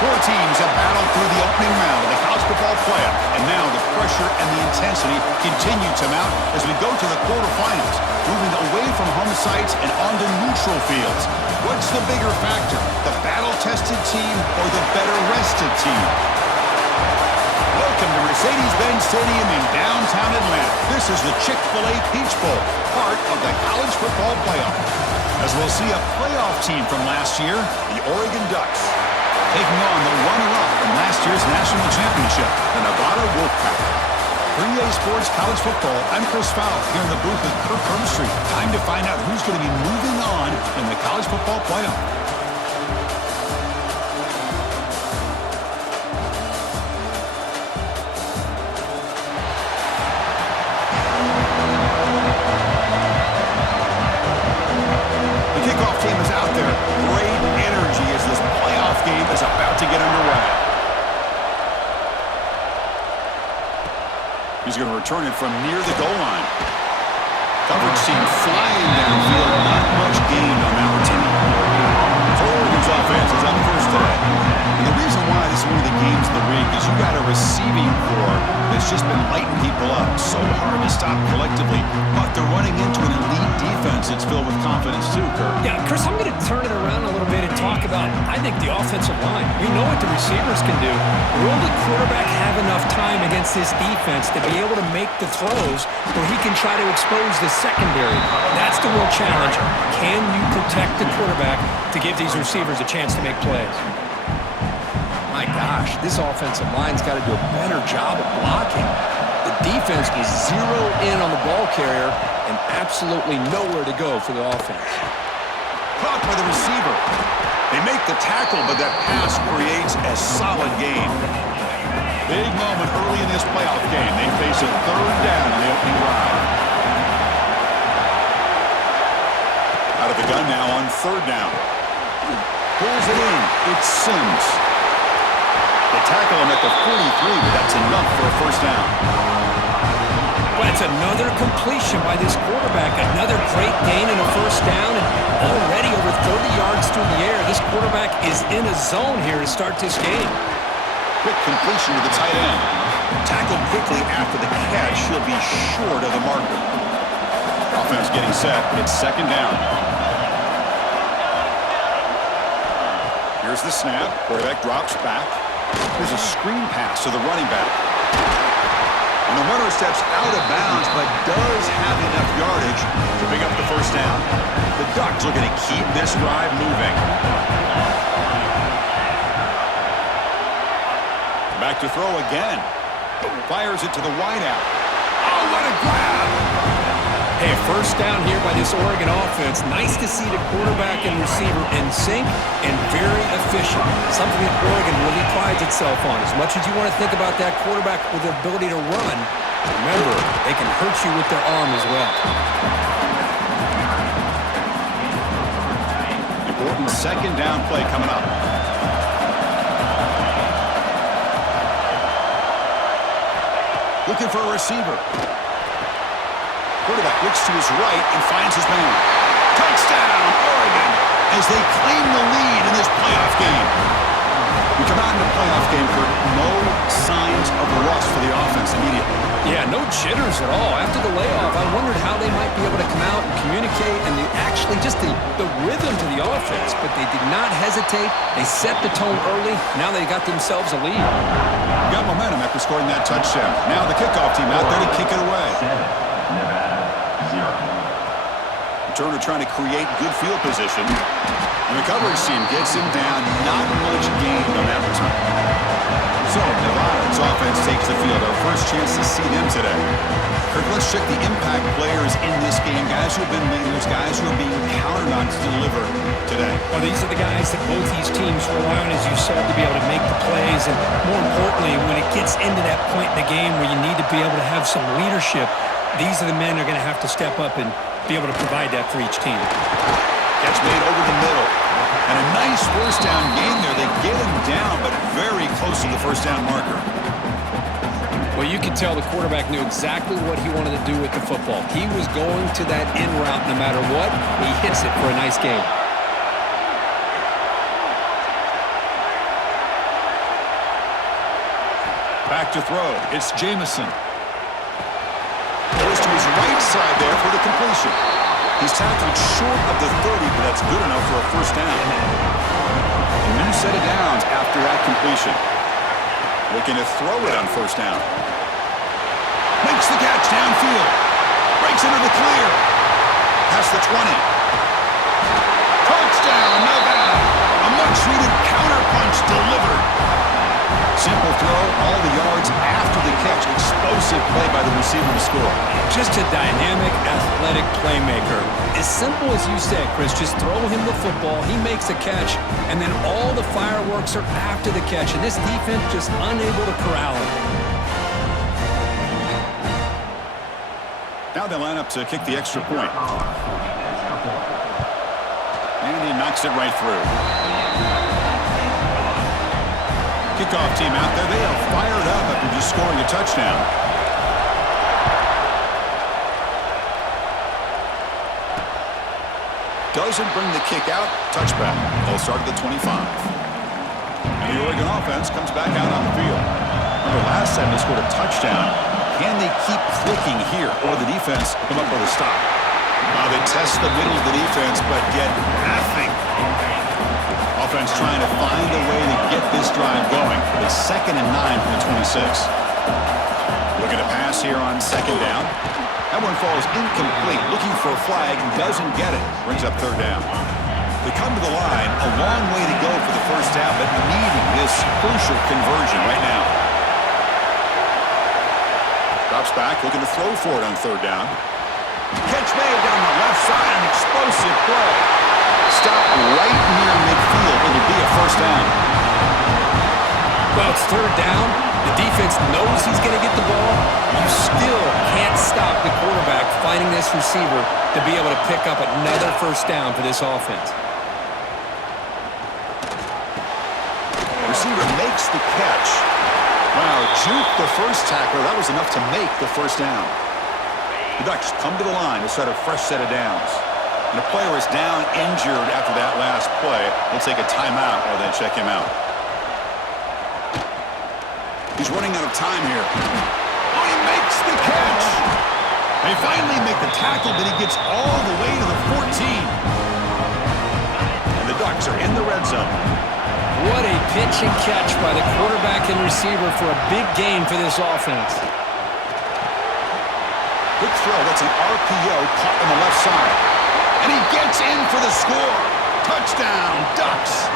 Four teams have battled through the opening round of the college football playoff, and now the pressure and the intensity continue to mount as we go to the quarterfinals, moving away from home sites and onto neutral fields. What's the bigger factor, the battle-tested team or the better-rested team? Welcome to Mercedes-Benz Stadium in downtown Atlanta. This is the Chick-fil-A Peach Bowl, part of the college football playoff. As we'll see a playoff team from last year, the Oregon Ducks, taking on the runner-up from last year's national championship, the Nevada Wolfpack. 3A Sports College Football, I'm Chris Fowler here in the booth with Kirk Herbstreit. Time to find out who's going to be moving on in the college football playoff. The kickoff team is out there. Great energy as this playoff game is about to get underway. He's going to return it from near the goal line. Coverage team flying downfield. Not much gained on that routine. Oregon's offense is up first today. And the reason why this is one of the games of the week is you've got a receiving core that's just been lighting people up. So hard to stop collectively. But they're running into an elite defense that's filled with confidence too, Kirk. Yeah, Chris, I'm going to turn it around a little bit and talk about, I think, the offensive line. We know what the receivers can do. Will the quarterback have enough time against this defense to be able to make the throws where he can try to expose the secondary? That's the real challenge. Can you protect the quarterback to give these receivers a chance to make plays? My gosh, this offensive line's got to do a better job of blocking. The defense was zero in on the ball carrier and absolutely nowhere to go for the offense. Caught by the receiver. They make the tackle, but that pass creates a solid gain. Big moment early in this playoff game. They face a third down on the opening drive. Out of the gun now on third down. Pulls it in. It's Sims. They tackle him at the 43, but that's enough for a first down. Well, that's another completion by this quarterback. Another great gain in a first down, and already over 30 yards through the air. This quarterback is in a zone here to start this game. Quick completion to the tight end. Tackled quickly after the catch. He'll be short of the marker. Offense getting set. It's second down. Here's the snap. Quarterback drops back. There's a screen pass to the running back. And the runner steps out of bounds, but does have enough yardage to pick up the first down. The Ducks are going to keep this drive moving. Back to throw again. Fires it to the wideout. Oh, what a grab! Hey, first down here by this Oregon offense. Nice to see the quarterback and receiver in sync and very efficient. Something that Oregon really prides itself on. As much as you want to think about that quarterback with the ability to run, remember, they can hurt you with their arm as well. Important second down play coming up. Looking for a receiver. Quarterback looks to his right and finds his man. Touchdown, Oregon, as they claim the lead in this playoff game. We come out in the playoff game for no signs of rust for the offense immediately. Yeah, no jitters at all. After the layoff, I wondered how they might be able to come out and communicate and actually just the rhythm to the offense, but they did not hesitate. They set the tone early. Now they got themselves a lead. Got momentum after scoring that touchdown. Now the kickoff team out there to kick it away. Turner trying to create good field position. And the coverage team gets him down. Not much gained on that return. So Nevada's offense takes the field. Our first chance to see them today. Kirk, let's check the impact players in this game. Guys who have been leaders, guys who are being counted on to deliver today. Well, these are the guys that both these teams rely on, as you said, to be able to make the plays. And more importantly, when it gets into that point in the game where you need to be able to have some leadership, these are the men who are going to have to step up and be able to provide that for each team. Catch made over the middle. And a nice first down gain there. They get him down, but very close to the first down marker. Well, you could tell the quarterback knew exactly what he wanted to do with the football. He was going to that in route no matter what. He hits it for a nice gain. Back to throw. It's Jamison. Goes to his right side there for the completion. He's tackled short of the 30, but that's good enough for a first down. A new set of downs after that completion. Looking to throw it on first down. Makes the catch downfield. Breaks into the clear. Past the 20. Touchdown, Nevada. A much-needed counterpunch delivered. Simple throw, all the yards after the catch. Explosive play by the receiver to score. Just a dynamic, athletic playmaker. As simple as you said, Chris, just throw him the football, he makes a catch, and then all the fireworks are after the catch, and this defense just unable to corral him. Now they line up to kick the extra point. And he knocks it right through. Kickoff team out there. They are fired up after just scoring a touchdown. Doesn't bring the kick out. Touchback. They'll start at the 25. And the Oregon offense comes back out on the field. Remember last time they scored a touchdown. Can they keep clicking here, or the defense come up with a stop? They test the middle of the defense, but get nothing. Offense trying to find a way to get this drive going. It's 2nd and 9 from the 26. Looking to pass here on 2nd down. That one falls incomplete. Looking for a flag, doesn't get it. Brings up 3rd down. They come to the line, a long way to go for the first down, but needing this crucial conversion right now. Drops back, looking to throw for it on 3rd down. Catch made down the left side, an explosive play. Stop right near midfield. It'll be a first down. Well, it's 3rd down. The defense knows he's going to get the ball. You still can't stop the quarterback finding this receiver to be able to pick up another first down for this offense. Receiver makes the catch. Wow, juke the first tackler. That was enough to make the first down. The Ducks come to the line to set a fresh set of downs. And the player is down injured after that last play. We'll take a timeout or then check him out. He's running out of time here. Oh, he makes the catch. They finally make the tackle, but he gets all the way to the 14. And the Ducks are in the red zone. What a pitch and catch by the quarterback and receiver for a big gain for this offense. Quick throw. That's an RPO caught on the left side. And he gets in for the score. Touchdown, Ducks.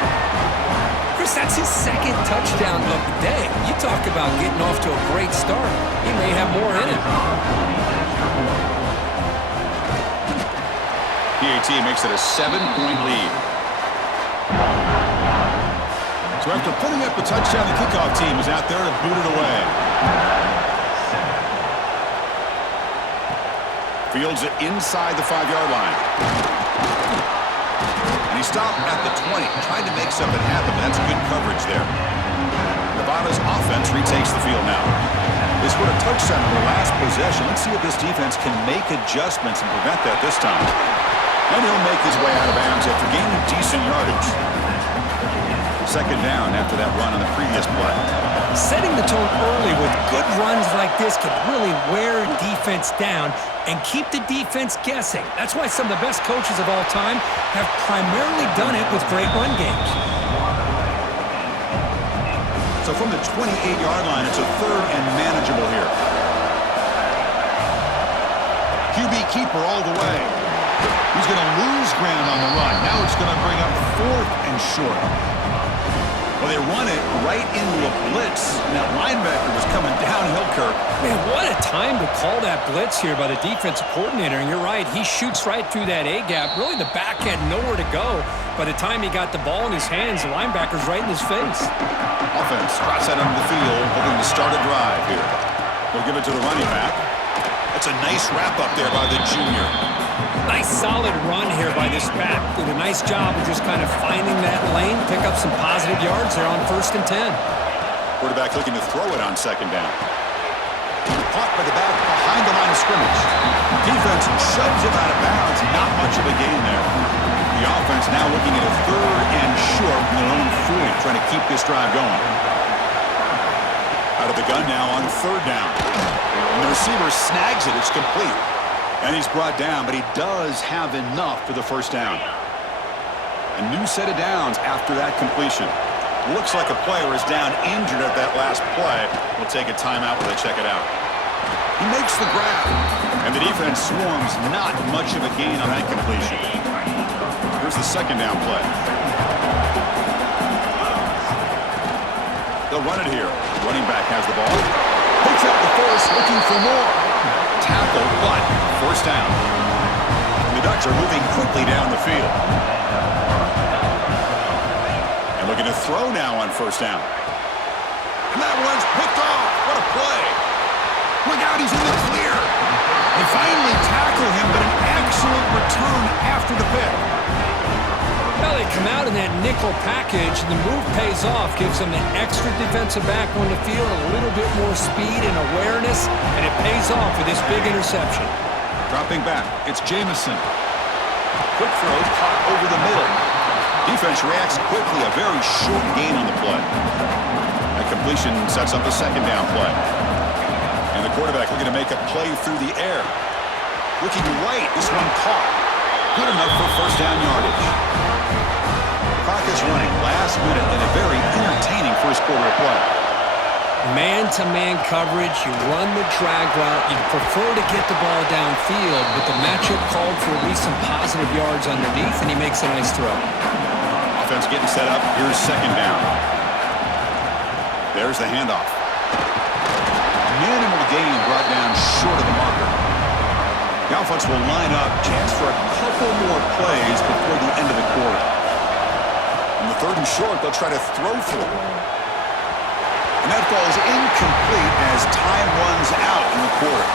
Chris, that's his 2nd touchdown of the day. You talk about getting off to a great start. He may have more in him. PAT makes it a 7-point lead. So after putting up a touchdown, the kickoff team is out there to boot it away. Fields it inside the 5-yard line. And he stopped at the 20, trying to make something happen. That's good coverage there. Nevada's offense retakes the field now. They scored a touchdown in their last possession. Let's see if this defense can make adjustments and prevent that this time. And he'll make his way out of bounds after gaining decent yardage. 2nd down after that run on the previous play. Setting the tone early with good runs like this can really wear defense down and keep the defense guessing. That's why some of the best coaches of all time have primarily done it with great run games. So from the 28-yard line, it's a 3rd and manageable here. QB keeper all the way. He's going to lose ground on the run. Now it's going to bring up 4th and short. Well, they run it right into a blitz. And that linebacker was coming downhill, Kirk. Man, what a time to call that blitz here by the defensive coordinator. And you're right, he shoots right through that A-gap. Really, the back had nowhere to go. By the time he got the ball in his hands, the linebacker's right in his face. Offense cross out onto the field, hoping to start a drive here. They'll give it to the running back. That's a nice wrap-up there by the junior. Nice solid run here by this back. Did a nice job of just kind of finding that lane, pick up some positive yards there on 1st and 10. Quarterback looking to throw it on 2nd down. Caught by the back behind the line of scrimmage. Defense shoves him out of bounds. Not much of a gain there. The offense now looking at a 3rd and short from their own 40, trying to keep this drive going. Out Out of the gun now on third down. And the receiver snags it. It's complete. And he's brought down, but he does have enough for the first down. A new set of downs after that completion. Looks like a player is down injured at that last play. We'll take a timeout while they check it out. He makes the grab. And the defense swarms not much of a gain on that completion. Here's the second down play. They'll run it here. Running back has the ball. Picks up the first, looking for more. Tackle, but first down. And the Ducks are moving quickly down the field. And looking to throw now on first down. And that one's picked off. What a play. Look out, he's in the clear. They finally tackle him, but an excellent return after the pick. Well, they come out in that nickel package, and the move pays off, gives them an extra defensive back on the field, a little bit more speed and awareness, and it pays off with this big interception. Dropping back, it's Jamison. Quick throw, caught over the middle. Defense reacts quickly, a very short gain on the play. That completion sets up the second down play. And the quarterback looking to make a play through the air. Looking right, this one caught. Good enough for first down yardage. Clock is running last minute in a very entertaining first quarter of play. Man-to-man coverage, you run the drag route, you prefer to get the ball downfield, but the matchup called for at least some positive yards underneath, and he makes a nice throw. Offense getting set up. Here's second down. There's the handoff. Minimal gain brought down short of the marker. The offense will line up, chance for a couple more plays before the end of the quarter. On the third and short, they'll try to throw for it. And that falls incomplete as time runs out in the quarter.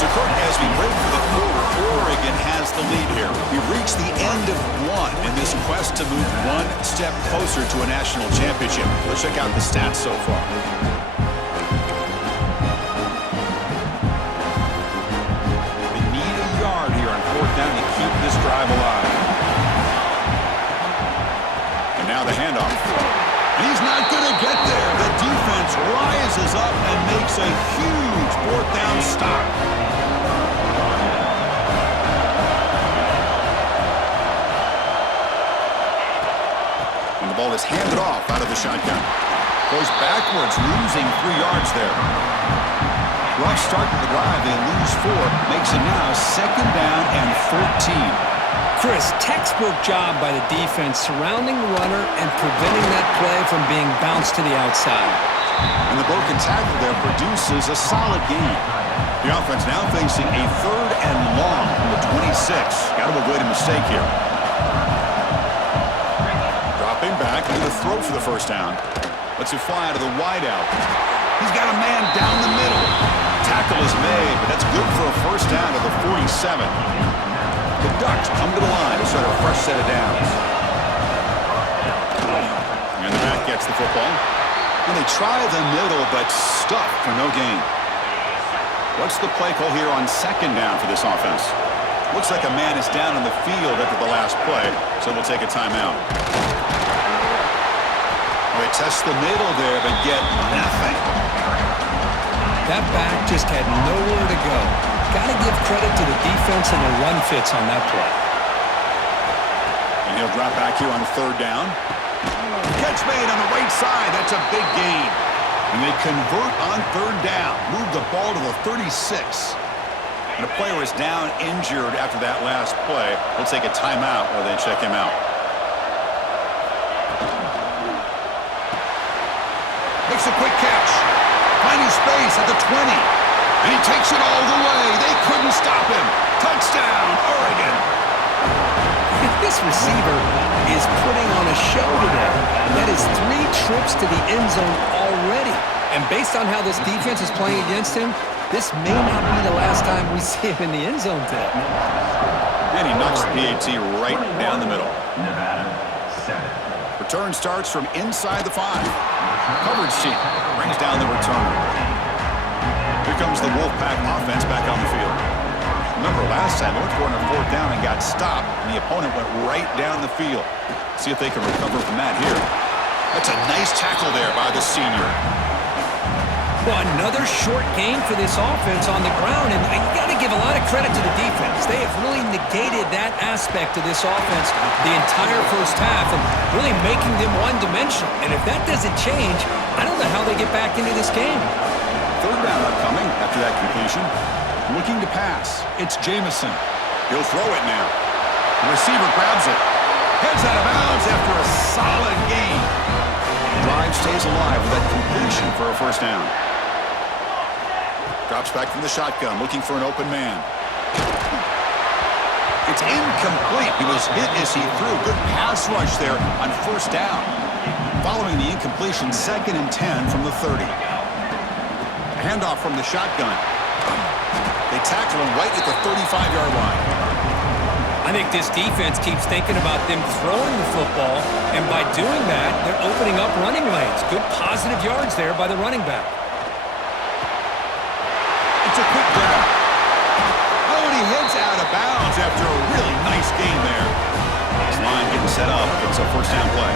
So, Kurt, as we break for the quarter, Oregon has the lead here. We've reached the end of one in this quest to move one step closer to a national championship. Let's check out the stats so far. Down to keep this drive alive. And now the handoff. He's not going to get there. The defense rises up and makes a huge fourth down stop. And the ball is handed off out of the shotgun. Goes backwards, losing 3 yards there. Rough start to the drive. They lose 4. Makes it now second down and 14. Chris, textbook job by the defense surrounding the runner and preventing that play from being bounced to the outside. And the broken tackle there produces a solid gain. The offense now facing a third and long from the 26. Got to avoid a mistake here. Dropping back, and the throw for the first down. Lets it fly out of the wideout. He's got a man down the middle. Tackle is made, but that's good for a first down to the 47. The Ducks come to the line to start a fresh set of downs. And the back gets the football. And they try the middle, but stuck for no gain. What's the play call here on second down for this offense? Looks like a man is down on the field after the last play, so we'll take a timeout. They test the middle there, but get nothing. That back just had nowhere to go. Got to give credit to the defense and the run fits on that play. And he'll drop back here on third down. Catch made on the right side. That's a big gain. And they convert on third down. Move the ball to the 36. And a player is down injured after that last play. We'll take a timeout while they check him out. Makes a quick catch. Finding space at the 20. And he takes it all the way. They couldn't stop him. Touchdown, Oregon. This receiver is putting on a show today. That is 3 trips to the end zone already. And based on how this defense is playing against him, this may not be the last time we see him in the end zone today. And he knocks the PAT right down the middle. Return starts from inside the 5. Coverage team brings down the return. Here comes the Wolfpack offense back on the field. Remember last time, they went for it on fourth down and got stopped, and the opponent went right down the field. See if they can recover from that here. That's a nice tackle there by the senior. Well, another short game for this offense on the ground, and you got to give a lot of credit to the defense. They have really negated that aspect of this offense the entire first half and really making them one-dimensional. And if that doesn't change, I don't know how they get back into this game. Third down upcoming after that completion. Looking to pass. It's Jamison. He'll throw it now. The receiver grabs it. Heads out of bounds after a solid gain. Drive stays alive with that completion for a first down. Drops back from the shotgun, looking for an open man. It's incomplete. He was hit as he threw. Good pass rush there on first down. Following the incompletion, 2nd and 10 from the 30. Handoff from the shotgun. They tackle him right at the 35-yard line. I think this defense keeps thinking about them throwing the football, and by doing that, they're opening up running lanes. Good positive yards there by the running back. It's a quick grab. Oh, and he heads out of bounds after a really nice gain there. This line getting set up. It's a first down play.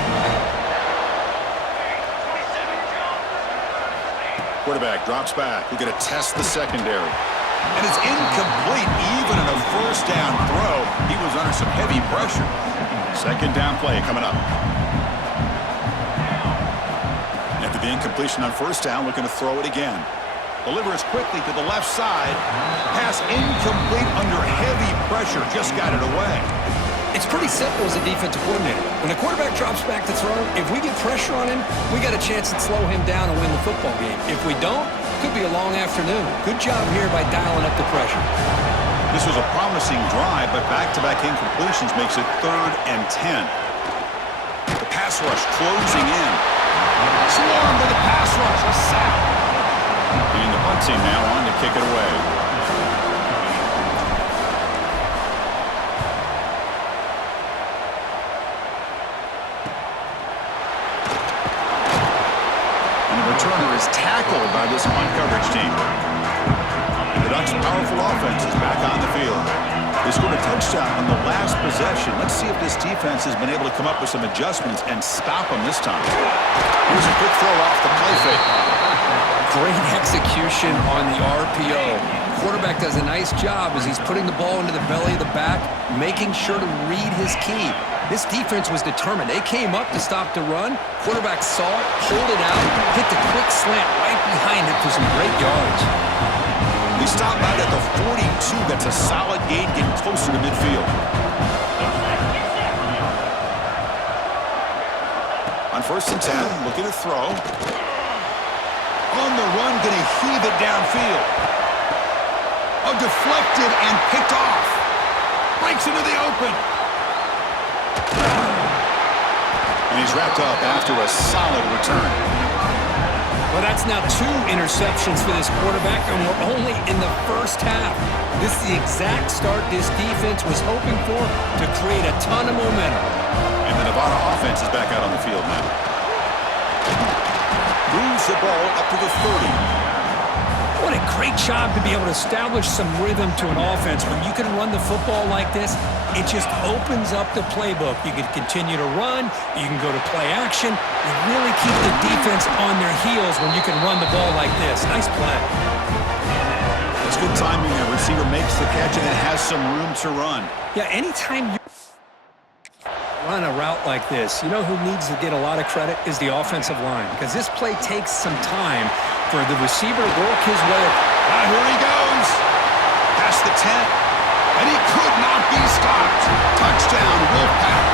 Quarterback drops back. We're going to test the secondary. And it's incomplete. Even in a first down throw, he was under some heavy pressure. Second down play coming up. After the incompletion on first down, looking to throw it again. Delivers quickly to the left side. Pass incomplete under heavy pressure. Just got it away. It's pretty simple as a defensive coordinator. When the quarterback drops back to throw, if we get pressure on him, we got a chance to slow him down and win the football game. If we don't, it could be a long afternoon. Good job here by dialing up the pressure. This was a promising drive, but back-to-back incompletions makes it 3rd and 10. The pass rush closing in. Swarmed by the pass rush. A sack. And the punt team now on to kick it away. And the returner is tackled by this punt coverage team. And the Ducks' powerful offense is back on the field. They scored a touchdown on the last possession. Let's see if this defense has been able to come up with some adjustments and stop them this time. Here's a quick throw off the play fake. Great execution on the RPO. Quarterback does a nice job as he's putting the ball into the belly of the back, making sure to read his key. This defense was determined. They came up to stop the run. Quarterback saw it, pulled it out, hit the quick slant right behind it for some great yards. They stop out at the 42. That's a solid gain, getting closer to midfield. On 1st and 10, looking to throw. On the run, going to heave it downfield. Oh, deflected and picked off. Breaks into the open. And he's wrapped up after a solid return. Well, that's now 2 interceptions for this quarterback, and we're only in the first half. This is the exact start this defense was hoping for to create a ton of momentum. And the Nevada offense is back out on the field now. Moves the ball up to the 30. What a great job to be able to establish some rhythm to an offense. When you can run the football like this, it just opens up the playbook. You can continue to run. You can go to play action. You really keep the defense on their heels when you can run the ball like this. Nice play. It's good timing. The receiver makes the catch and it has some room to run. Yeah, anytime you run a route like this, you know who needs to get a lot of credit is the offensive line, because this play takes some time for the receiver to work his way. Here he goes. Past the 10. And he could not be stopped. Touchdown, Wolfpack.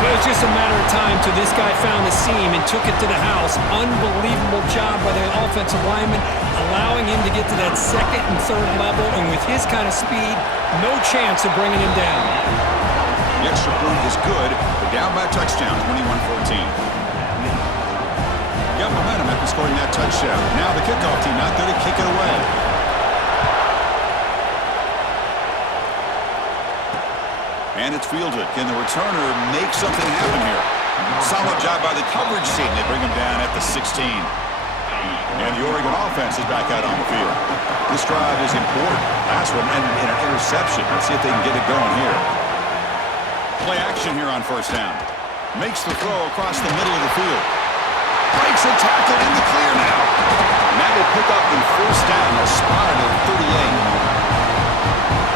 Well, it was just a matter of time till this guy found the seam and took it to the house. Unbelievable job by the offensive lineman, allowing him to get to that 2nd and 3rd level, and with his kind of speed, no chance of bringing him down. The extra point is good. They're down by a touchdown, 21-14. Got momentum after scoring that touchdown. Now the kickoff team out there to kick it away. And it's fielded. Can the returner make something happen here? Solid job by the coverage team. They bring him down at the 16. And the Oregon offense is back out on the field. This drive is important. Last one ended in an interception. Let's see if they can get it going here. Play action here on first down. Makes the throw across the middle of the field. Breaks a tackle in the clear now. they pick up the first down. They'll spot it at 38.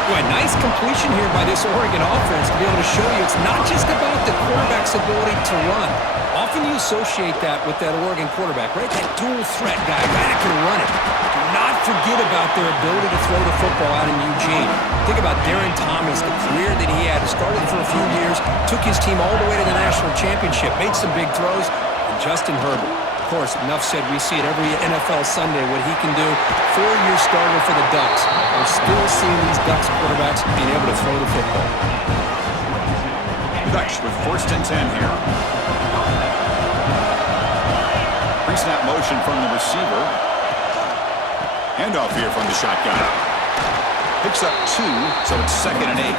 Boy, nice completion here by this Oregon offense to be able to show you it's not just about the quarterback's ability to run. Often you associate that with that Oregon quarterback, right? That dual threat guy, right, that can run it. Do not forget about their ability to throw the football out in Eugene. Think about Darren Thomas, the career that he had. Started for a few years, took his team all the way to the national championship, made some big throws, and Justin Herbert. Of course, enough said, we see it every NFL Sunday what he can do. 4-year starter for the Ducks. We're still seeing these Ducks quarterbacks being able to throw the football. Ducks with 1st and 10 here. Pre-snap motion from the receiver. Handoff here from the shotgun. Picks up 2, so it's 2nd and 8.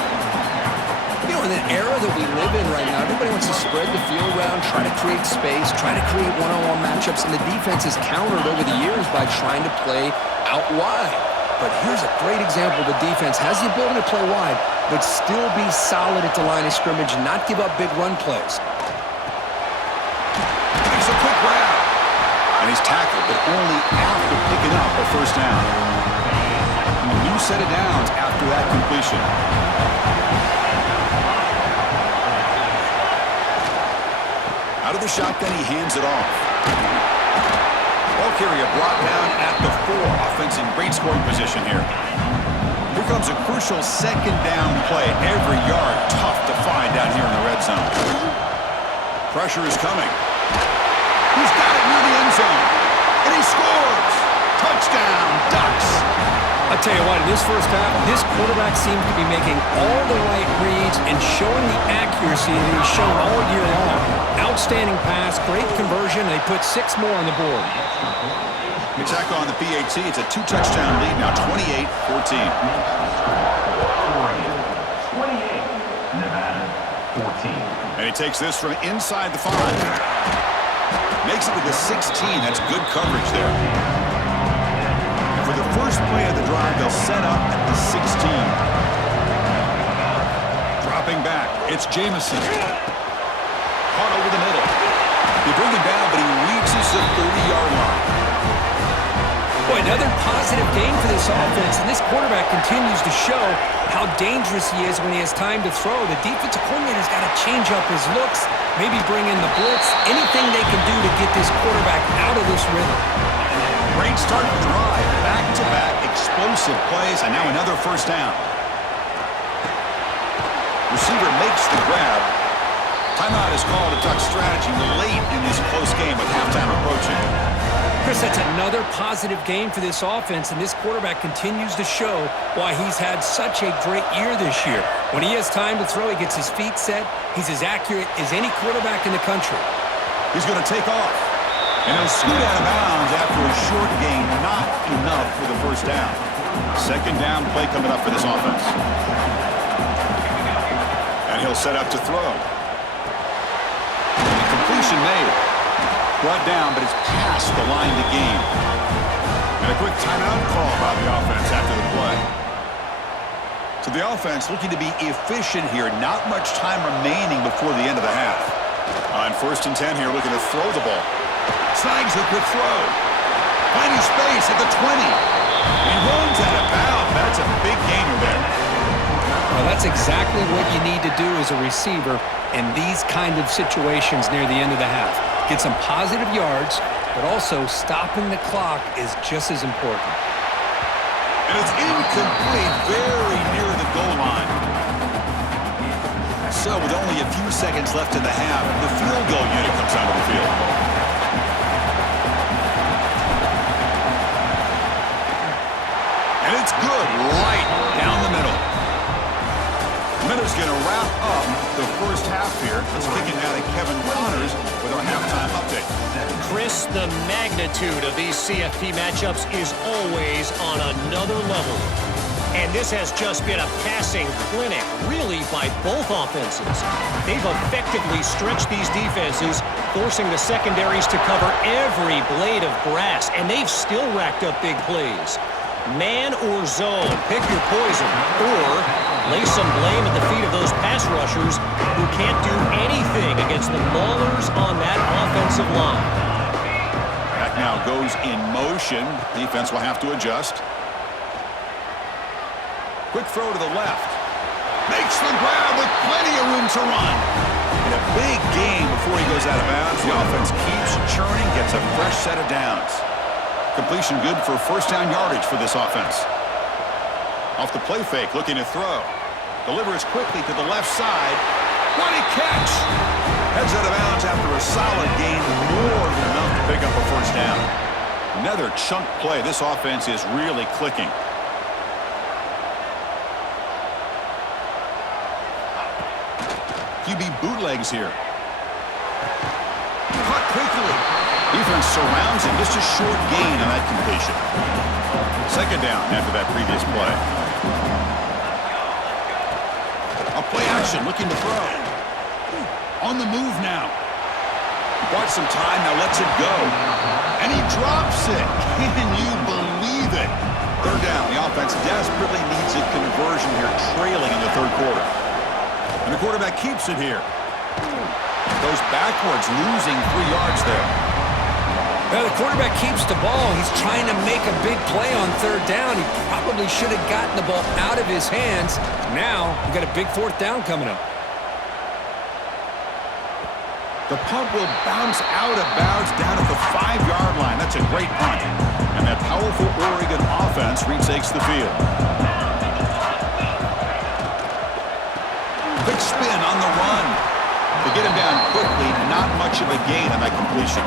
You know, in the era that we live in right now, everybody wants to spread the field around, try to create space, try to create one-on-one matchups, and the defense has countered over the years by trying to play out wide. But here's a great example. The defense has the ability to play wide, but still be solid at the line of scrimmage and not give up big run plays. Makes a quick grab. And he's tackled, but only after picking up a first down. A new set of downs after that completion. Out of the shotgun, he hands it off. Ball carrier brought down at the 4. Offense in great scoring position here. Here comes a crucial 2nd down play. Every yard tough to find down here in the red zone. Pressure is coming. He's got it near the end zone. And he scores! Touchdown, Ducks! I'll tell you what, in this first half, this quarterback seemed to be making all the right reads and showing the accuracy that he's shown all year long. Outstanding pass, great conversion, and they put 6 more on the board. We tack on the PAT. It's a 2-touchdown lead now, 28-14. 28, Nevada, 14. And he takes this from inside the 5. Makes it to the 16. That's good coverage there. And for the first play of the drive, they'll set up at the 16. Dropping back, it's Jamison. Caught over the middle. They bring him down, but he reaches the 30-yard line. Boy, another positive game for this offense, and this quarterback continues to show how dangerous he is when he has time to throw. The defensive coordinator's got to change up his looks, maybe bring in the blitz, anything they can do to get this quarterback out of this rhythm. Great start to the drive. Back-to-back explosive plays, and now another first down. Receiver makes the grab. Timeout is called a Ducks strategy late in this close game with halftime approaching. Chris, that's another positive game for this offense, and this quarterback continues to show why he's had such a great year this year. When he has time to throw, he gets his feet set. He's as accurate as any quarterback in the country. He's going to take off. And he'll scoot out of bounds after a short gain. Not enough for the first down. 2nd down play coming up for this offense. And he'll set up to throw. And the completion made. Brought down, but it's past the line to gain. And a quick timeout call by the offense after the play. So the offense looking to be efficient here. Not much time remaining before the end of the half. On 1st and 10 here, looking to throw the ball. Snags a quick throw. Finding space at the 20. He runs out of bounds. That's a big gainer there. Well, that's exactly what you need to do as a receiver in these kind of situations near the end of the half. Get some positive yards, but also stopping the clock is just as important. And it's incomplete, very near the goal line. So with only a few seconds left in the half, the field goal unit comes onto the field. And it's good, right down the middle. Minute's going to wrap up the first half here. Let's kick it now to Kevin Connors with our halftime update. Chris, the magnitude of these CFP matchups is always on another level. And this has just been a passing clinic, really, by both offenses. They've effectively stretched these defenses, forcing the secondaries to cover every blade of grass, and they've still racked up big plays. Man or zone, pick your poison, or lay some blame at the feet of those pass rushers who can't do anything against the maulers on that offensive line. Back now goes in motion. Defense will have to adjust. Quick throw to the left. Makes the grab with plenty of room to run. And a big gain before he goes out of bounds. The offense keeps churning, gets a fresh set of downs. Completion good for first down yardage for this offense. Off the play fake, looking to throw. Delivers quickly to the left side. What a catch! Heads out of bounds after a solid gain, more than enough to pick up a first down. Another chunk play. This offense is really clicking. QB bootlegs here. Caught quickly. Defense surrounds him. Just a short gain on that completion. Second down after that previous play. A play action, looking to throw. On the move now. Bought some time, now lets it go. And he drops it. Can you believe it? Third down. The offense desperately needs a conversion here, trailing in the third quarter. And the quarterback keeps it here. Goes backwards, losing 3 yards there. Well, the quarterback keeps the ball. He's trying to make a big play on third down. He probably should have gotten the ball out of his hands. Now, we've got a big fourth down coming up. The punt will bounce out of bounds down at the 5-yard line. That's a great punt. And that powerful Oregon offense retakes the field. Quick spin on the run. To get him down quickly, not much of a gain on that completion.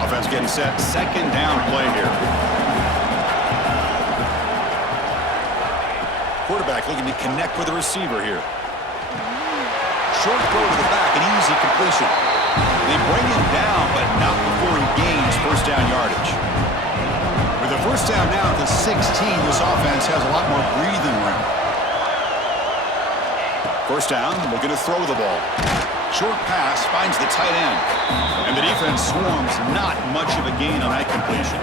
Offense getting set. Second down play here. Quarterback looking to connect with the receiver here. Short throw to the back, an easy completion. They bring him down, but not before he gains first down yardage. With a first down now at the 16, this offense has a lot more breathing room. First down, looking to throw the ball. Short pass finds the tight end. And the defense swarms, not much of a gain on that completion.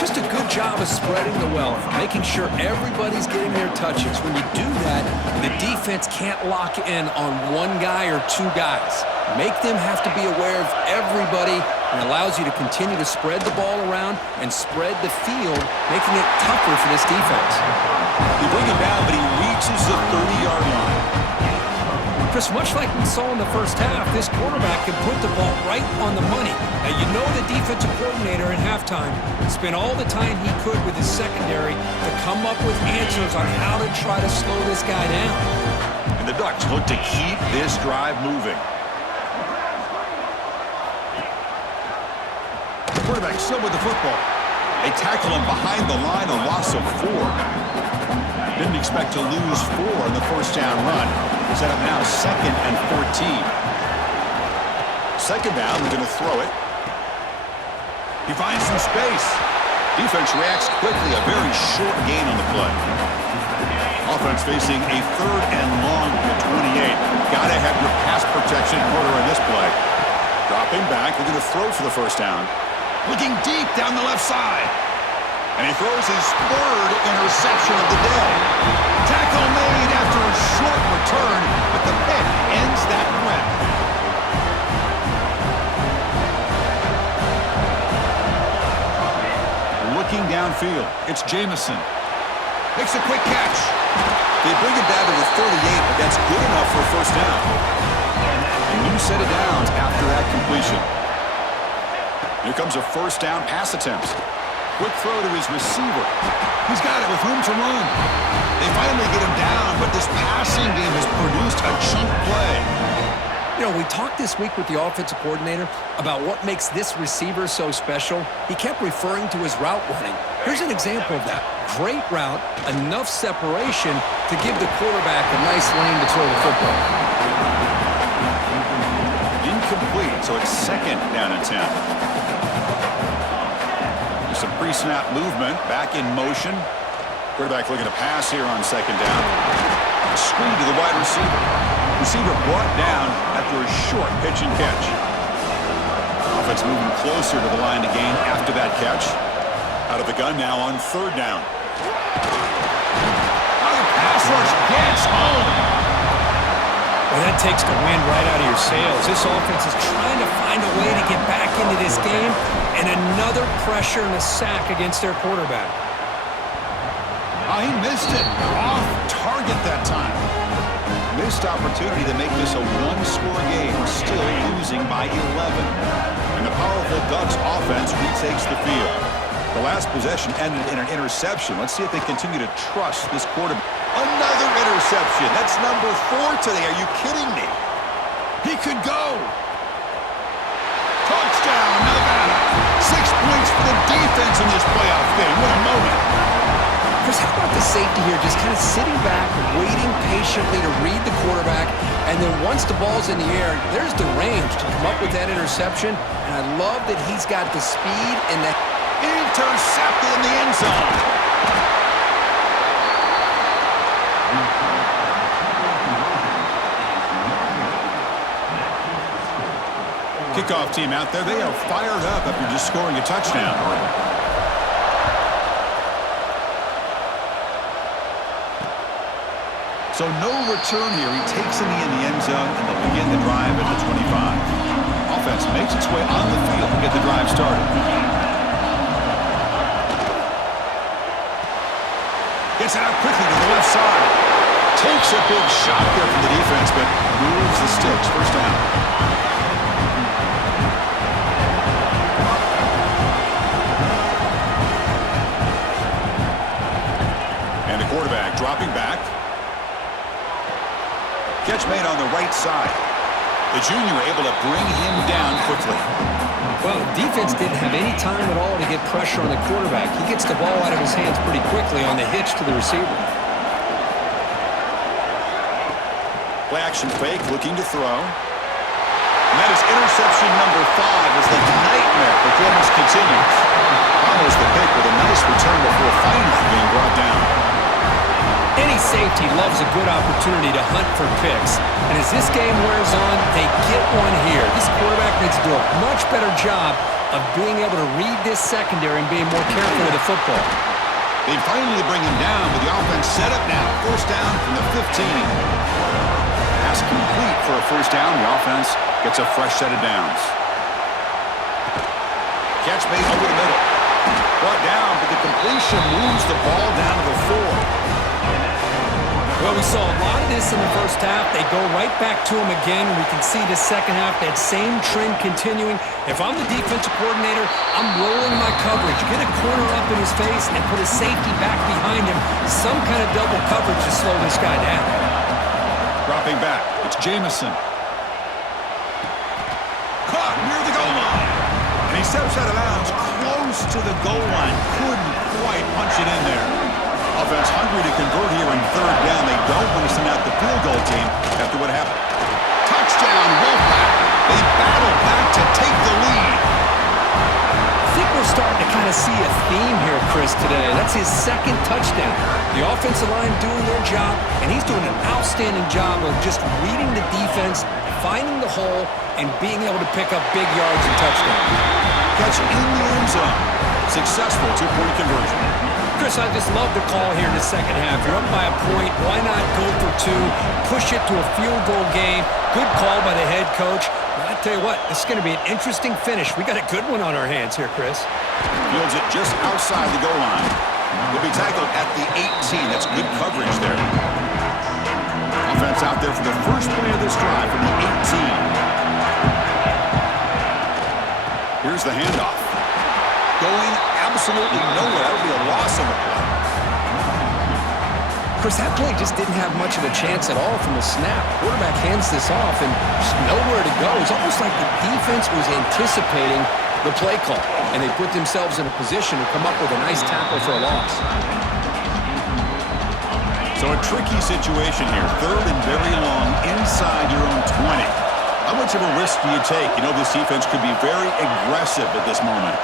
Just a good job of spreading the wealth, making sure everybody's getting their touches. When you do that, the defense can't lock in on one guy or 2 guys. Make them have to be aware of everybody, and allows you to continue to spread the ball around and spread the field, making it tougher for this defense. You bring him down, but he reaches the 30-yard line. Chris, much like we saw in the first half, this quarterback can put the ball right on the money. Now, you know the defensive coordinator at halftime spent all the time he could with his secondary to come up with answers on how to try to slow this guy down. And the Ducks look to keep this drive moving. The quarterback still with the football. They tackle him behind the line, a loss of 4. Didn't expect to lose 4 in the first down run. Set up now 2nd and 14. Second down, we're going to throw it. He finds some space. Defense reacts quickly, a very short gain on the play. Offense facing a 3rd and long from the 28. Gotta have your pass protection quarter in this play. Dropping back, we're going to throw for the first down. Looking deep down the left side. And he throws his 3rd interception of the day. Tackle made after a short return, but the pick ends that threat. Looking downfield, it's Jamison. Makes a quick catch. They bring it down to the 38, but that's good enough for a first down. A new set of downs after that completion. Here comes a first down pass attempt. Quick throw to his receiver. He's got it with room to run. They finally get him down, but this passing game has produced a chunk play. You know, we talked this week with the offensive coordinator about what makes this receiver so special. He kept referring to his route running. Here's an example of that. Great route, enough separation to give the quarterback a nice lane to throw the football. Incomplete, so it's 2nd down and 10. Some pre-snap movement, back in motion. Quarterback looking to pass here on 2nd down. A screen to the wide receiver. Receiver brought down after a short pitch and catch. Offense moving closer to the line to gain after that catch. Out of the gun now on 3rd down. Oh, the pass rush gets home. Well, that takes the wind right out of your sails. This offense is trying to find a way to get back into this game, and another pressure and a sack against their quarterback. Oh, he missed it. Off target that time. Missed opportunity to make this a one-score game. Still losing by 11. And the powerful Ducks offense retakes the field. The last possession ended in an interception. Let's see if they continue to trust this quarterback. Another interception. That's number 4 today. Are you kidding me? He could go. Touchdown, Nevada. 6 points for the defense in this playoff game. What a moment. Chris, how about the safety here? Just kind of sitting back, waiting patiently to read the quarterback, and then once the ball's in the air, there's the range to come up with that interception, and I love that he's got the speed and the... Intercepted in the end zone. Kickoff team out there. They are fired up after just scoring a touchdown. So no return here. He takes it in the end zone, and they'll begin the drive at the 25. Offense makes its way on the field to get the drive started. Gets it out quickly to the left side. Takes a big shot there from the defense, but moves the sticks. First down. And the quarterback dropping back. Catch made on the right side. The junior able to bring him down quickly. Well, the defense didn't have any time at all to get pressure on the quarterback. He gets the ball out of his hands pretty quickly on the hitch to the receiver. Play action fake, looking to throw. And that is interception number 5 as the nightmare performance continues. Follows the pick with a nice return before finally being brought down. Any safety loves a good opportunity to hunt for picks. And as this game wears on, they get one here. This quarterback needs to do a much better job of being able to read this secondary and being more careful with the football. They finally bring him down, but the offense set up now. First down from the 15. Pass complete for a first down. The offense gets a fresh set of downs. Catch made over the middle. Brought down, but the completion moves the ball down to the 4. Well, we saw a lot of this in the first half. They go right back to him again, and we can see the second half, that same trend continuing. If I'm the defensive coordinator, I'm rolling my coverage. Get a corner up in his face and put a safety back behind him. Some kind of double coverage to slow this guy down. Dropping back. It's Jamison. Caught near the goal line. And he steps out of bounds close to the goal line. Couldn't quite punch it in there. Offense hungry to convert here in third down. They don't want to send out the field goal team after what happened. Touchdown, Wolfpack. They battle back to take the lead. I think we're starting to kind of see a theme here, Chris, today. That's his second touchdown. The offensive line doing their job, and he's doing an outstanding job of just reading the defense, finding the hole, and being able to pick up big yards and touchdowns. Catch in the end zone. Successful two-point conversion. Chris, I just love the call here in the second half. You're up by a point. Why not go for 2? Push it to a field goal game. Good call by the head coach. Well, I tell you what, this is going to be an interesting finish. We got a good one on our hands here, Chris. Fields it just outside the goal line. He'll be tackled at the 18. That's good coverage there. Offense out there for the first play of this drive from the 18. Here's the handoff. Going absolutely nowhere. That would be a loss on the play. Chris, that play just didn't have much of a chance at all from the snap. Quarterback hands this off and just nowhere to go. It's almost like the defense was anticipating the play call, and they put themselves in a position to come up with a nice tackle for a loss. So a tricky situation here. Third and very long inside your own 20. How much of a risk do you take? You know this defense could be very aggressive at this moment.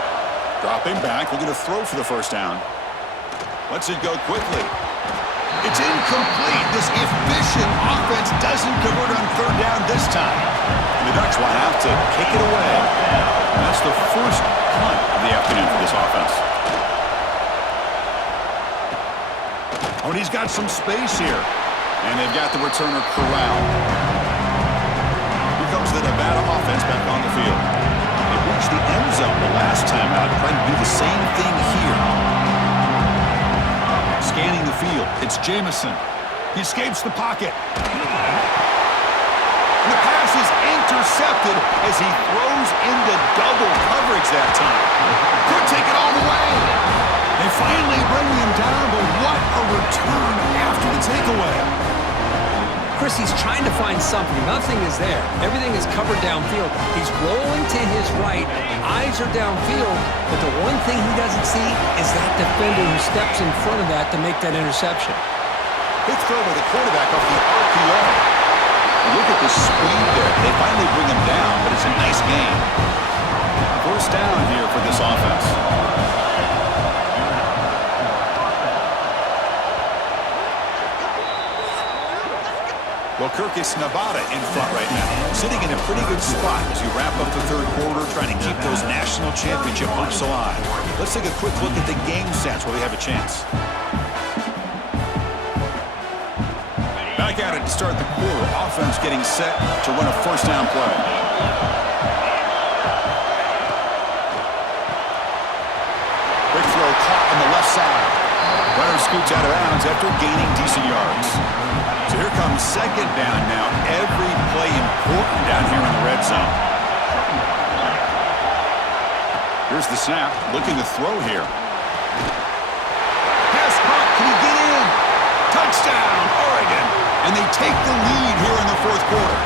Dropping back, looking to throw for the first down. Lets it go quickly. It's incomplete. This efficient offense doesn't convert on third down this time. And the Ducks will have to kick it away. And that's the first punt of the afternoon for this offense. Oh, and he's got some space here. And they've got the returner corralled. field. It's Jamison. He escapes the pocket. And the pass is intercepted as he throws into double coverage that time. Could take it all the way. They finally bring him down, but what a return after the takeaway. Chris, he's trying to find something. Nothing is there. Everything is covered downfield. He's rolling to his right. Eyes are downfield, but the one thing he doesn't see is that defender who steps in front of that to make that interception. Big throw by the quarterback off the RPO. Look at the speed there. They finally bring him down, but it's a nice game. First down here for this offense. Well, Kirk, it's Nevada in front right now, sitting in a pretty good spot as you wrap up the third quarter, trying to keep those national championship hopes alive. Let's take a quick look at the game stats while we have a chance. Back at it to start the quarter. Offense getting set to run a first down play. Quick throw caught on the left side. Runner scoots out of bounds after gaining decent yards. So here comes second down now. Every play important down here in the red zone. Here's the snap. Looking to throw here. Pass caught. Can he get in? Touchdown, Oregon. And they take the lead here in the fourth quarter.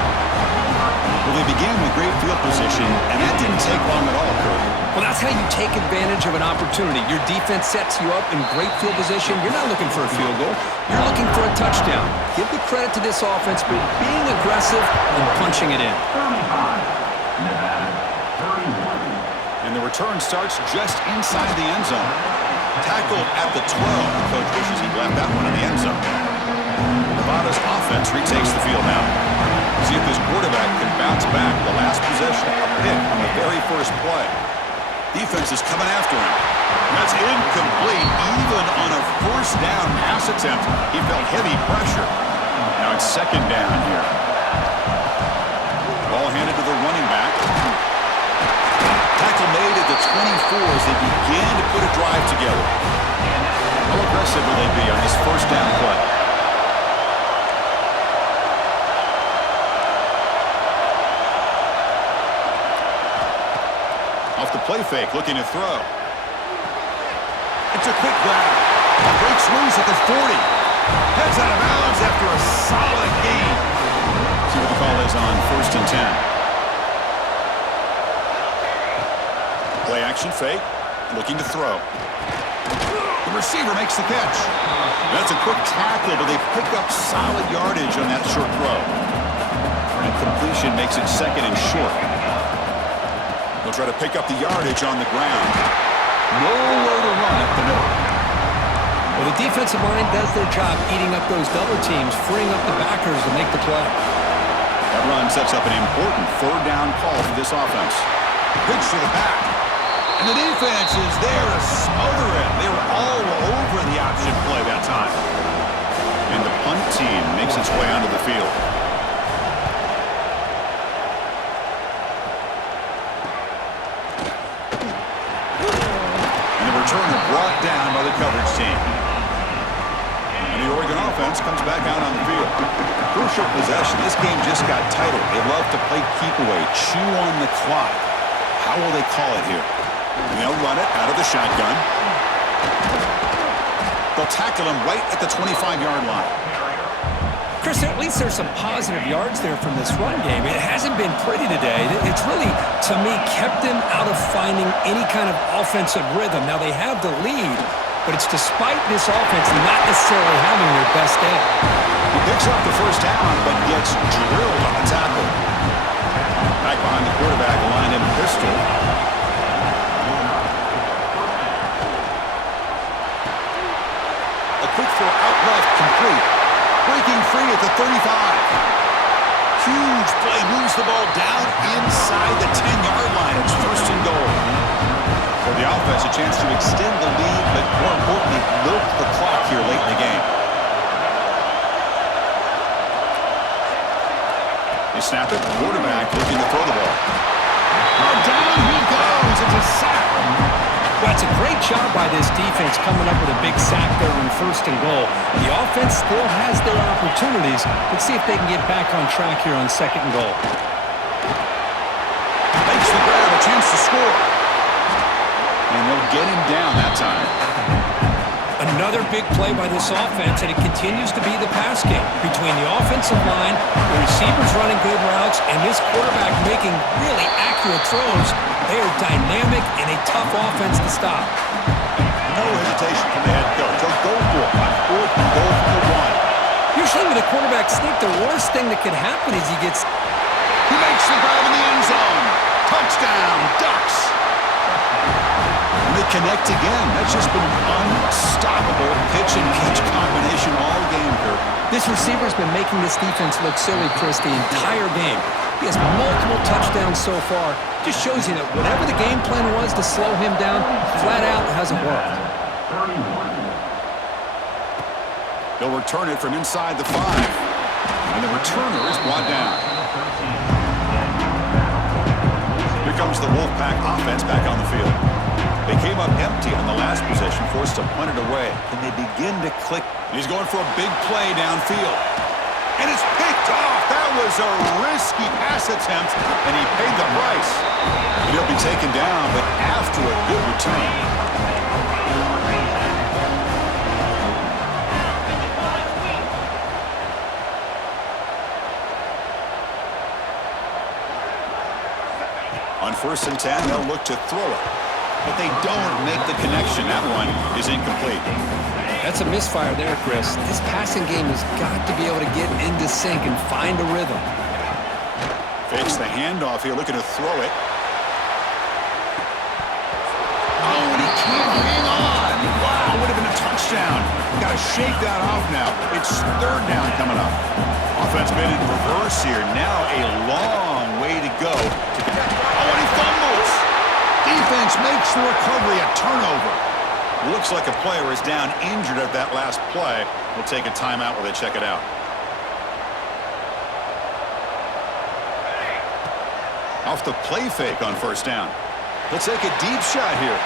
Well, they began with great field position, and that didn't take long at all, Kirk. Well, that's how you take advantage of an opportunity. Your defense sets you up in great field position. You're not looking for a field goal. You're looking for a touchdown. Give the credit to this offense for being aggressive and punching it in. And the return starts just inside the end zone. Tackled at the 12. The coach wishes he left that one in the end zone. Nevada's offense retakes the field now. See if this quarterback can bounce back. The last possession, a pick on the very first play. Defense is coming after him. That's incomplete. Even on a first down pass attempt, he felt heavy pressure. Now it's second down here. Ball handed to the running back. Tackle made at the 24 as they begin to put a drive together. How aggressive will they be on this first down play? Off the play fake, looking to throw. It's a quick grab. Breaks loose at the 40. Heads out of bounds after a solid gain. See what the call is on first and 10. Play action fake, looking to throw. The receiver makes the catch. That's a quick tackle, but they pick up solid yardage on that short throw. And completion makes it second and short. They'll try to pick up the yardage on the ground. Nowhere to run at the middle. Well, the defensive line does their job eating up those double teams, freeing up the backers to make the play. That run sets up an important third down call for this offense. Pitch to the back. And the defense is there to smother it. They were all over the option play that time. And the punt team makes its way onto the field. Returner brought down by the coverage team. And the Oregon offense comes back out on the field. Crucial possession. This game just got tighter. They love to play keep away, chew on the clock. How will they call it here? They'll run it out of the shotgun. They'll tackle him right at the 25-yard line. Chris, at least there's some positive yards there from this run game. It hasn't been pretty today. It's really, to me, kept them out of finding any kind of offensive rhythm. Now, they have the lead, but it's despite this offense not necessarily having their best day. He picks up the first down, but gets drilled on the tackle. Back behind the quarterback, line in pistol. A quick throw out left, complete. Breaking free at the 35. Huge play, moves the ball down inside the 10-yard line. It's first and goal. For the offense, a chance to extend the lead, but more importantly, milk the clock here late in the game. They snap it, quarterback looking to throw the ball. Oh, down he goes. It's a sack. Well, It's a great job by this defense coming up with a big sack there in 1st and goal. The offense still has their opportunities. Let's see if they can get back on track here on 2nd and goal. Makes the grab, a chance to score. And they'll get him down that time. Another big play by this offense, and it continues to be the pass game between the offensive line, the receivers running good routes, and this quarterback making really accurate throws. They are dynamic and a tough offense to stop. No hesitation from the head coach. He'll go for it on 4th and goal from the 1. Usually with a quarterback sneak, the worst thing that could happen is he gets... He makes the grab in the end zone. Touchdown, Ducks. And they connect again. That's just been an unstoppable pitch and catch combination all game here. This receiver's been making this defense look silly, Chris, the entire game. He has multiple touchdowns so far. Just shows you that whatever the game plan was to slow him down, flat out hasn't worked. They'll return it from inside the 5. And the returner is brought down. Here comes the Wolfpack offense back on the field. They came up empty on the last possession, forced to punt it away. Can they begin to click? He's going for a big play downfield. And it's picked off. That was a risky pass attempt, and he paid the price. He'll be taken down, but after a good return. On 1st and 10, they'll look to throw it. But they don't make the connection. That one is incomplete. That's a misfire there, Chris. This passing game has got to be able to get into sync and find a rhythm. Fakes the handoff here, looking to throw it. Oh, and he can't hang on. Wow, would have been a touchdown. Got to shake that off now. It's 3rd down coming up. Offense made it in reverse here. Now a long way to go. Oh, and he fumbles. Defense makes the recovery a turnover. Looks like a player is down injured at that last play. We'll take a timeout while they check it out. Off the play fake on 1st down. He'll take a deep shot here.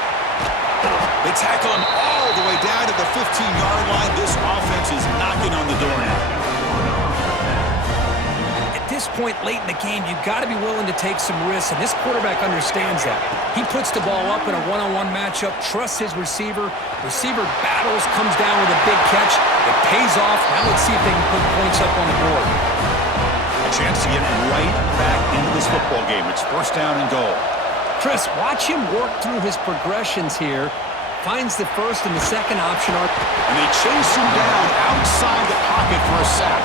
They tackle him all the way down to the 15-yard line. This offense is knocking on the door now. At this point late in the game, you've got to be willing to take some risks, and this quarterback understands that. He puts the ball up in a one-on-one matchup, trusts his receiver. Receiver battles, comes down with a big catch. It pays off. Now let's see if they can put points up on the board. A chance to get right back into this football game. It's 1st down and goal. Chris, watch him work through his progressions here. Finds the 1st and the 2nd option. And they chase him down outside the pocket for a sack.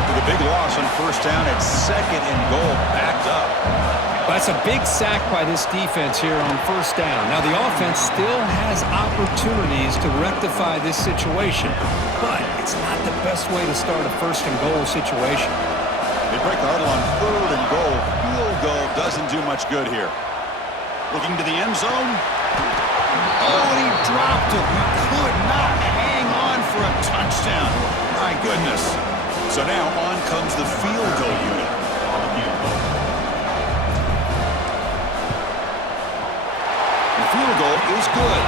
After the big loss on 1st down, it's 2nd and goal, backed up. That's a big sack by this defense here on 1st down. Now, the offense still has opportunities to rectify this situation, but it's not the best way to start a 1st and goal situation. They break the huddle on 3rd and goal. Field goal doesn't do much good here. Looking to the end zone. Oh, and he dropped it. He could not hang on for a touchdown. My goodness. So now on comes the field goal unit. The field goal is good.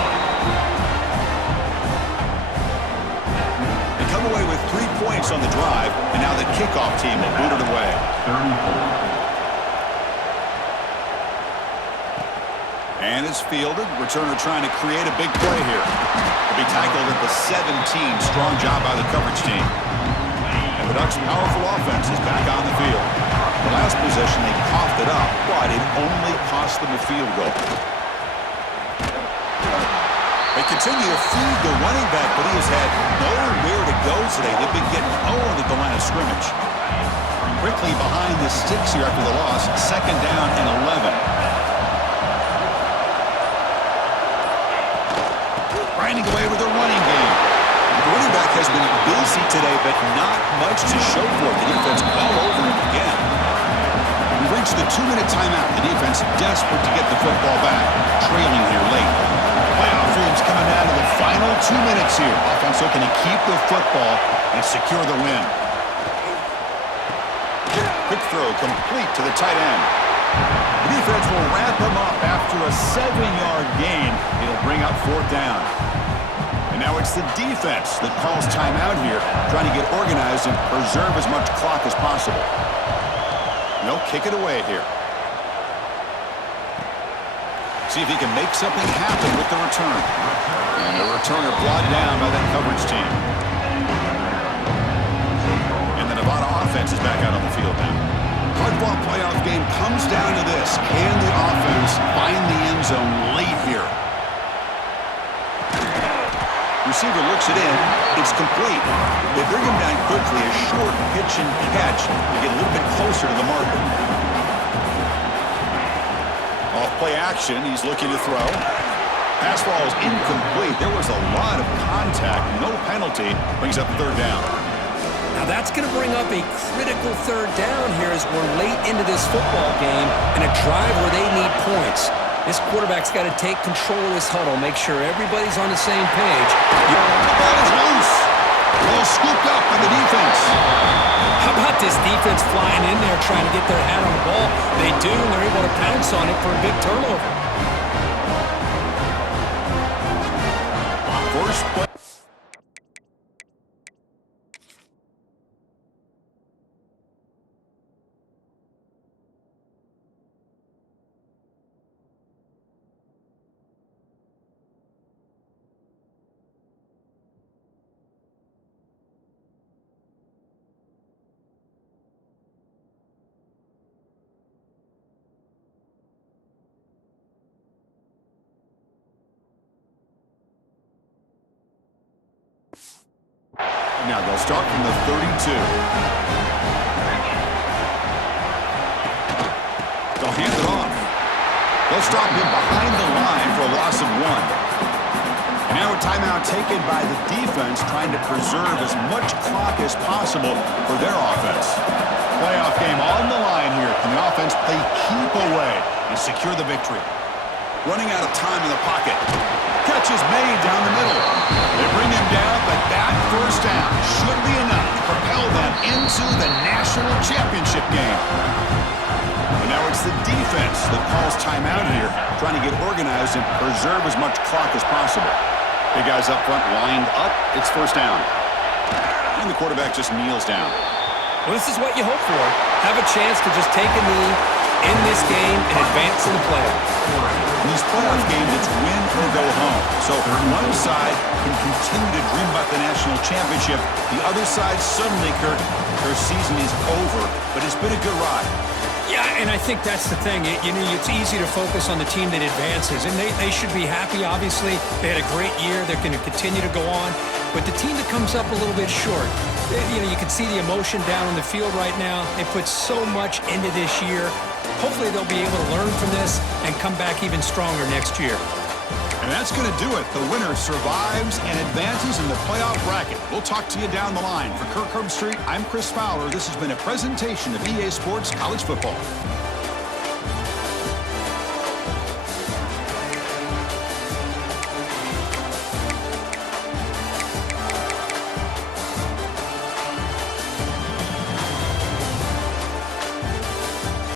They come away with 3 points on the drive, and now the kickoff team will boot it away. 34. And it's fielded. Returner trying to create a big play here. He'll be tackled at the 17. Strong job by the coverage team. And the Ducks' powerful offense is back on the field. The last possession, they coughed it up, but it only cost them a field goal. They continue to feed the running back, but he has had nowhere to go today. They've been getting owned at the line of scrimmage. Quickly behind the sticks here after the loss. 2nd down and 11. Grinding away with their running game. The running back has been busy today, but not much to show for it. The defense all over him again. We've reached the 2-minute timeout. The defense desperate to get the football back. Trailing here late. Playoff dreams coming down to the final 2 minutes here. Offense looking to keep the football and secure the win. Quick throw complete to the tight end. The defense will wrap him up after a 7-yard gain. It'll bring up 4th down. And now it's the defense that calls timeout here, trying to get organized and preserve as much clock as possible. They'll kick it away here. See if he can make something happen with the return. And the returner brought down by that coverage team. And the Nevada offense is back out on the field now. Hardball playoff game comes down to this. Can the offense find the end zone late here? Receiver looks it in. It's complete. They bring him down quickly. A short pitch and catch to get a little bit closer to the marker. Off play action. He's looking to throw. Pass ball is incomplete. There was a lot of contact. No penalty. Brings up 3rd down. Now that's going to bring up a critical 3rd down here as we're late into this football game and a drive where they need points. This quarterback's got to take control of this huddle, make sure everybody's on the same page. The ball is loose. Ball scooped up by the defense. How about this defense flying in there trying to get their hat on the ball? They do, and they're able to pounce on it for a big turnover. First play. Now they'll start from the 32. They'll hand it off. They'll stop him behind the line for a loss of 1. And now a timeout taken by the defense, trying to preserve as much clock as possible for their offense. Playoff game on the line here. Can the offense play keep away and secure the victory? Running out of time in the pocket. Catch is made down the middle. They bring him down, but that 1st down should be enough to propel them into the national championship game. And now it's the defense that calls timeout here, trying to get organized and preserve as much clock as possible. Big guys up front lined up. It's 1st down. And the quarterback just kneels down. Well, this is what you hope for. Have a chance to just take a knee, end this game, and advance in the playoffs. In these playoff games, it's win or go home. So one side can continue to dream about the national championship. The other side suddenly, Kurt, their season is over, but it's been a good ride. Yeah, and I think that's the thing. It's easy to focus on the team that advances, and they should be happy, obviously. They had a great year. They're going to continue to go on. But the team that comes up a little bit short, you can see the emotion down on the field right now. They put so much into this year. Hopefully they'll be able to learn from this and come back even stronger next year. And that's going to do it. The winner survives and advances in the playoff bracket. We'll talk to you down the line. For Kirk Herbstreit, I'm Chris Fowler. This has been a presentation of EA Sports College Football.